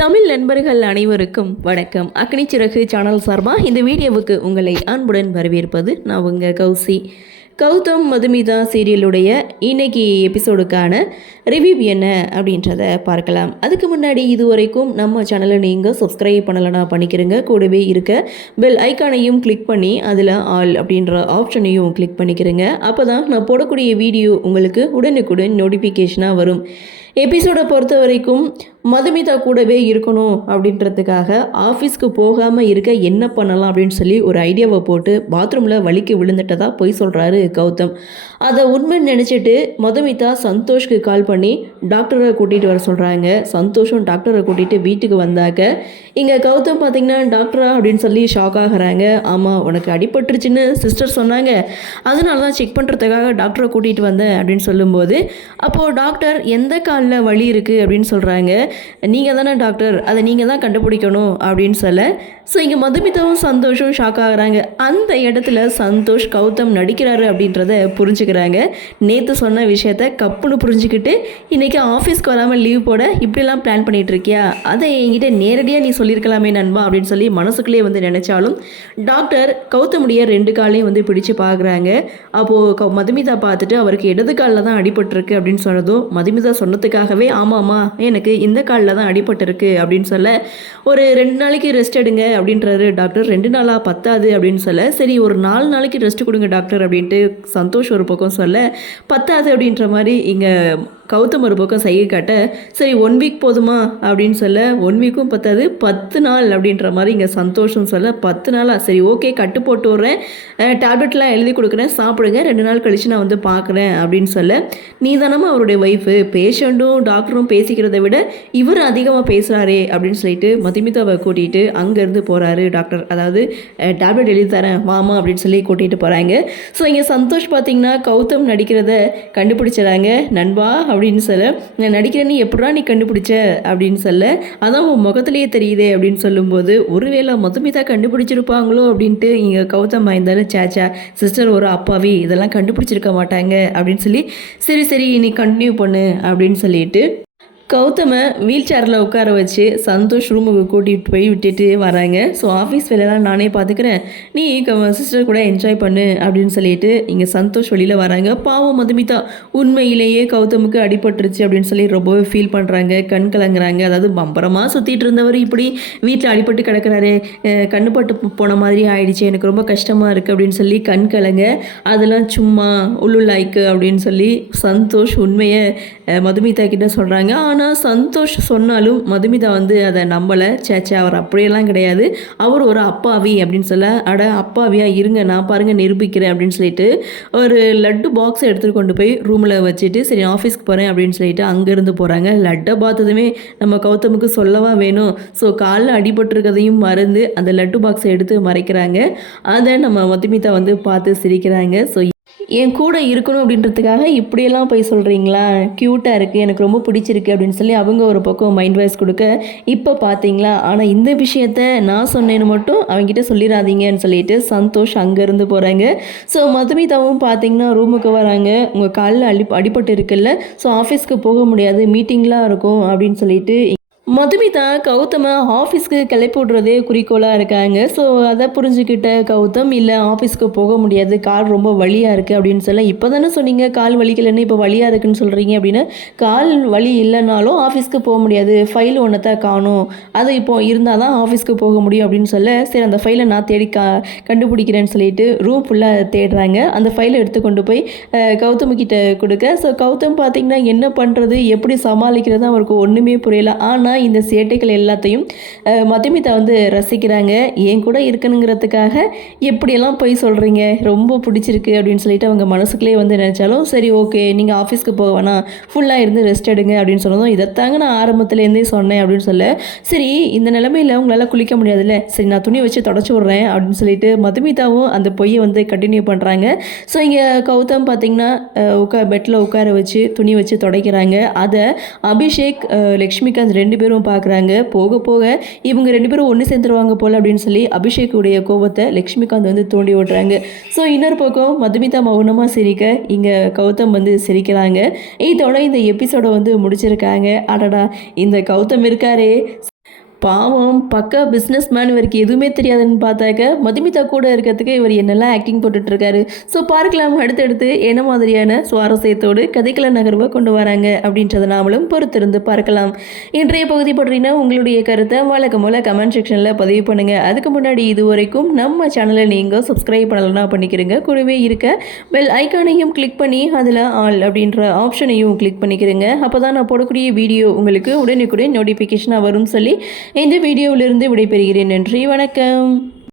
தமிழ் நண்பர்கள் அனைவருக்கும் வணக்கம். அக்னி சிறகு சேனல் சார்பாக இந்த வீடியோவுக்கு உங்களை அன்புடன் வரவேற்பது நான் உங்கள் கௌசி. கௌதம் மதுமிதா சீரியலுடைய இன்னைக்கு எபிசோடுக்கான ரிவ்யூ என்ன அப்படின்றத பார்க்கலாம். அதுக்கு முன்னாடி இதுவரைக்கும் நம்ம சேனலை நீங்கள் சப்ஸ்கிரைப் பண்ணலைன்னா பண்ணிக்கிறங்க. கூடவே இருக்க பெல் ஐக்கானையும் கிளிக் பண்ணி அதில் ஆல் அப்படின்ற ஆப்ஷனையும் கிளிக் பண்ணிக்கிறங்க. அப்போ தான் நான் போடக்கூடிய வீடியோ உங்களுக்கு உடனுக்குடன் நோட்டிஃபிகேஷனாக வரும். எபிசோடை பொறுத்த வரைக்கும் மதுமிதா கூடவே இருக்கணும் அப்படின்றதுக்காக ஆஃபீஸ்க்கு போகாமல் இருக்க என்ன பண்ணலாம் அப்படின்னு சொல்லி ஒரு ஐடியாவை போட்டு பாத்ரூமில் வலிக்கு விழுந்துட்டதா போய் சொல்கிறாரு கௌதம். அதை உண்மை நினச்சிட்டு மதுமிதா சந்தோஷ்க்கு கால் பண்ணி டாக்டரை கூட்டிகிட்டு வர சொல்கிறாங்க. சந்தோஷம் டாக்டரை கூட்டிகிட்டு வீட்டுக்கு வந்தாக்க இங்கே கௌதம் பார்த்திங்கன்னா டாக்டரா அப்படின்னு சொல்லி ஷாக் ஆகிறாங்க. ஆமாம், உனக்கு அடிபட்டுருச்சுன்னு சிஸ்டர் சொன்னாங்க, அதனால தான் செக் பண்ணுறதுக்காக டாக்டரை கூட்டிகிட்டு வந்தேன் அப்படின்னு சொல்லும்போது அப்போது டாக்டர் எந்த காலில் வலி இருக்குது அப்படின்னு சொல்கிறாங்க. நீங்கள் தானே டாக்டர், அதை நீங்கள் தான் கண்டுபிடிக்கணும் அப்படின்னு சொல்ல ஸோ இங்கே மதுமிதாவும் சந்தோஷம் ஷாக் ஆகுறாங்க. அந்த இடத்துல சந்தோஷ் கௌதம் நடிக்கிறாரு அப்படின்றத புரிஞ்சுக்கிறாங்க. நேற்று சொன்ன விஷயத்த கப்புன்னு புரிஞ்சுக்கிட்டு இன்றைக்கி ஆஃபீஸ்க்கு வராமல் லீவ் போட இப்படிலாம் பிளான் பண்ணிகிட்டு இருக்கியா, அதை என்கிட்ட நேரடியாக நீ சொல்லியிருக்கலாமே நண்பா அப்படின்னு சொல்லி மனசுக்குள்ளேயே நினைச்சாலும் டாக்டர் கௌதமுடைய 2 காலையும் பிடிச்சு பார்க்குறாங்க. அப்போது மதுமிதா பார்த்துட்டு அவருக்கு இடது காலில் தான் அடிபட்டிருக்கு அப்படின்னு சொன்னதும் மதுமிதா சொன்னதுக்காகவே ஆமாம்மா எனக்கு இந்த காலில் தான் அடிபட்டிருக்கு அப்படின்னு சொல்ல ஒரு 2 நாளைக்கு ரெஸ்ட் எடுங்க அப்படின்றாரு டாக்டர். 2 நாளாக பத்தாது அப்படின்னு சொல்ல சரி ஒரு 4 நாளைக்கு ரெஸ்ட் கொடுங்க டாக்டர் அப்படின்ட்டு சந்தோஷ் ஒரு பக்கம் சொல்ல பத்தாது அப்படின்ற மாதிரி இங்கே கௌதம் ஒரு பக்கம் சைகை காட்ட சரி 1 வீக் போதுமா அப்படின்னு சொல்ல 1 வீக்கும் பத்தாது 10 நாள் அப்படின்ற மாதிரி இங்கே சந்தோஷம் சொல்ல 10 நாளா சரி ஓகே கட்டு போட்டு விட்றேன், டேப்லெட்லாம் எழுதி கொடுக்குறேன், சாப்பிடுங்க, 2 நாள் கழித்து நான் பார்க்குறேன் அப்படின்னு சொல்ல நீ தானமா அவருடைய ஒய்ஃபு, பேஷண்ட்டும் டாக்டரும் பேசிக்கிறத விட இவர் அதிகமாக பேசுகிறாரே அப்படின்னு சொல்லிட்டு மதுமிதாவை கூட்டிகிட்டு அங்கேருந்து போகிறாரு டாக்டர். அதாவது டேப்லெட் எழுதி தரேன் வாமா அப்படின்னு சொல்லி கூட்டிகிட்டு போகிறாங்க. ஸோ இங்கே சந்தோஷ் பார்த்திங்கன்னா கௌதம் நடிக்கிறத கண்டுபிடிச்சிடறாங்க. நண்பா அப்படின்னு சொல்ல நான் நடிக்கிறேன்னு எப்படா நீ கண்டுபிடிச்ச அப்படின்னு சொல்ல அதான் உன் முகத்திலேயே தெரியுதே அப்படின்னு சொல்லும்போது ஒருவேளை மதுமிதா கண்டுபிடிச்சிருப்பாங்களோ அப்படின்ட்டு இங்கே கௌதம் இருந்தாலும் சேச்சா சிஸ்டர் ஒரு அப்பாவி இதெல்லாம் கண்டுபிடிச்சிருக்க மாட்டாங்க அப்படின்னு சொல்லி சரி சரி நீ கண்டினியூ பண்ணு அப்படின்னு சொல்லிட்டு கௌதமை வீல் சேரில் உட்கார வச்சு சந்தோஷ் ரூமுக்கு கூட்டிகிட்டு போய் விட்டுட்டு வராங்க. ஸோ ஆஃபீஸ் வேலையெல்லாம் நானே பார்த்துக்கிறேன், நீ சிஸ்டர் கூட என்ஜாய் பண்ணு அப்படின்னு சொல்லிட்டு இங்கே சந்தோஷ் வெளியில் வராங்க. பாவம் மதுமிதா உண்மையிலேயே கௌதமுக்கு அடிபட்டுருச்சு அப்படின்னு சொல்லி ரொம்பவே ஃபீல் பண்ணுறாங்க, கண் கலங்குறாங்க. அதாவது பம்பரமாக சுற்றிட்டு இருந்தவர் இப்படி வீட்டில் அடிபட்டு கிடக்கிறாரு, கண்ணுப்பட்டு போன மாதிரி ஆயிடுச்சு, எனக்கு ரொம்ப கஷ்டமாக இருக்குது அப்படின்னு சொல்லி கண் கலங்க. அதெல்லாம் சும்மா உள்ளுள்ளாய்க்கு அப்படின்னு சொல்லி சந்தோஷ் உண்மையை மதுமிதா கிட்ட சொல்கிறாங்க. ஆனால் சந்தோஷ் சொன்னாலும் மதுமிதா அதை நம்பலை. சேச்சா அவர் அப்படியெல்லாம் கிடையாது, அவர் ஒரு அப்பாவி அப்படின்னு சொல்ல அட அப்பாவியா இருங்க நான் பாருங்கள் நிரூபிக்கிறேன் அப்படின்னு சொல்லிட்டு ஒரு லட்டு பாக்ஸை எடுத்துகிட்டு கொண்டு போய் ரூமில் வச்சுட்டு சரி ஆஃபீஸ்க்கு போகிறேன் அப்படின்னு சொல்லிட்டு அங்கேருந்து போகிறாங்க. லட்டை பார்த்ததுமே நம்ம கௌதமுக்கு சொல்லவா வேணும். ஸோ காலில் அடிபட்டிருக்கதையும் மறந்து அந்த லட்டு பாக்ஸை எடுத்து மறைக்கிறாங்க. அதை நம்ம மதுமிதா பார்த்து சிரிக்கிறாங்க. ஸோ என் கூட இருக்கணும் அப்படின்றதுக்காக இப்படியெல்லாம் போய் சொல்கிறீங்களா, க்யூட்டாக இருக்குது, எனக்கு ரொம்ப பிடிச்சிருக்கு அப்படின்னு சொல்லி அவங்க ஒரு பக்கம் மைண்ட் வாய்ஸ் கொடுக்க இப்போ பார்த்தீங்களா, ஆனால் இந்த விஷயத்த நான் சொன்னேன்னு மட்டும் அவங்ககிட்ட சொல்லிடாதீங்கன்னு சொல்லிட்டு சந்தோஷ் அங்கேருந்து போகிறாங்க. ஸோ மதுமிதாவும் பார்த்தீங்கன்னா ரூமுக்கு வராங்க. உங்கள் காலில் அடிபட்டு இருக்குல்ல, ஸோ ஆஃபீஸ்க்கு போக முடியாது, மீட்டிங்லாம் இருக்கும் அப்படின்னு சொல்லிட்டு மதுமிதா கௌதமை ஆஃபீஸ்க்கு கிளப்பி விட்றதே குறிக்கோளாக இருக்காங்க. ஸோ அதை புரிஞ்சுக்கிட்ட கௌதம் இல்லை ஆஃபீஸ்க்கு போக முடியாது, கால் ரொம்ப வலியாக இருக்குது அப்படின்னு சொல்ல இப்போ தானே சொன்னீங்க கால் வலிக்கலைன்னு இப்போ வலியாக இருக்குன்னு சொல்கிறீங்க அப்படின்னு. கால் வலி இல்லைனாலும் ஆஃபீஸ்க்கு போக முடியாது, ஃபைல் ஒன்றத்தை காணும், அது இப்போ இருந்தால் தான் ஆஃபீஸ்க்கு போக முடியும் அப்படின்னு சொல்ல சரி அந்த ஃபைலை நான் தேடி கண்டுபிடிக்கிறேன்னு சொல்லிட்டு ரூம் ஃபுல்லாக தேடுறாங்க. அந்த ஃபைலை எடுத்து கொண்டு போய் கௌதம்கிட்ட கொடுக்க ஸோ கௌதம் பார்த்திங்கன்னா என்ன பண்ணுறது எப்படி சமாளிக்கிறது அவருக்கு ஒன்றுமே புரியல. ஆனால் இந்த சேட்டைகள் எல்லாத்தையும் மதுமிதா ரசிக்கிறாங்க. என் கூட இருக்கணுங்கிறதுக்காக எப்படியெல்லாம் போய் சொல்கிறீங்க, ரொம்ப பிடிச்சிருக்கு அப்படின்னு சொல்லிட்டு அவங்க மனசுக்குள்ளே நினச்சாலும் சரி ஓகே நீங்கள் ஆஃபீஸ்க்கு போக வேணாம், ஃபுல்லாக இருந்து ரெஸ்ட் எடுங்க அப்படின்னு சொன்னதும் இதைத்தாங்க நான் ஆரம்பத்துலேருந்தே சொன்னேன் அப்படின்னு சொல்ல சரி இந்த நிலமையில் உங்களால் குளிக்க முடியாதுல்ல, சரி நான் துணி வச்சு தொடச்சி விட்றேன் அப்படின்னு சொல்லிட்டு மதுமிதாவும் அந்த பொய்யை கண்டினியூ பண்ணுறாங்க. ஸோ இங்கே கௌதம் பார்த்திங்கன்னா பெட்டில் உட்கார வச்சு துணி வச்சு துடைக்கிறாங்க. அதை அபிஷேக் லக்ஷ்மிகாந்த் 2 பேரும் பார்க்குறாங்க. போக போக இவங்க 2 பேரும் ஒன்று சேர்ந்துருவாங்க போல் அப்படின்னு சொல்லி அபிஷேக்குடைய கோபத்தை லக்ஷ்மிகாந்த் தூண்டி விடுறாங்க. ஸோ இன்னொரு பக்கம் மதுமிதா மௌனமாக சிரிக்க இங்கே கௌதம் சிரிக்கிறாங்க. இதோட இந்த எபிசோடை முடிச்சிருக்காங்க. அடடா இந்த கௌதம் இருக்காரே பாவம் பக்கா பிஸ்னஸ் மேன், இவருக்கு எதுவுமே தெரியாதுன்னு பார்த்தாக்க மதுமிதா கூட இருக்கிறதுக்கு இவர் என்னெல்லாம் ஆக்டிங் போட்டுட்ருக்காரு. ஸோ பார்க்கலாம் அடுத்தடுத்து என்ன மாதிரியான சுவாரஸ்யத்தோடு கதைக்கள நகர்வை கொண்டு வராங்க அப்படின்றத நாமளும் பொறுத்திருந்து பார்க்கலாம். இன்றைய பகுதி பற்றினா உங்களுடைய கருத்தை வழக்கம் போல் கமெண்ட் செக்ஷனில் பதிவு பண்ணுங்கள். அதுக்கு முன்னாடி இது வரைக்கும் நம்ம சேனலை நீங்கள் சப்ஸ்கிரைப் பண்ணலைன்னா பண்ணிக்கிறங்க. கூடவே இருக்க பெல் ஐக்கானையும் கிளிக் பண்ணி அதில் ஆல் அப்படின்ற ஆப்ஷனையும் கிளிக் பண்ணிக்கிறங்க. அப்போ தான் நான் போடக்கூடிய வீடியோ உங்களுக்கு உடனுக்குடன் நோட்டிஃபிகேஷனாக வரும்னு சொல்லி இந்த வீடியோவிலிருந்து விடைபெறுகிறேன். நன்றி, வணக்கம்.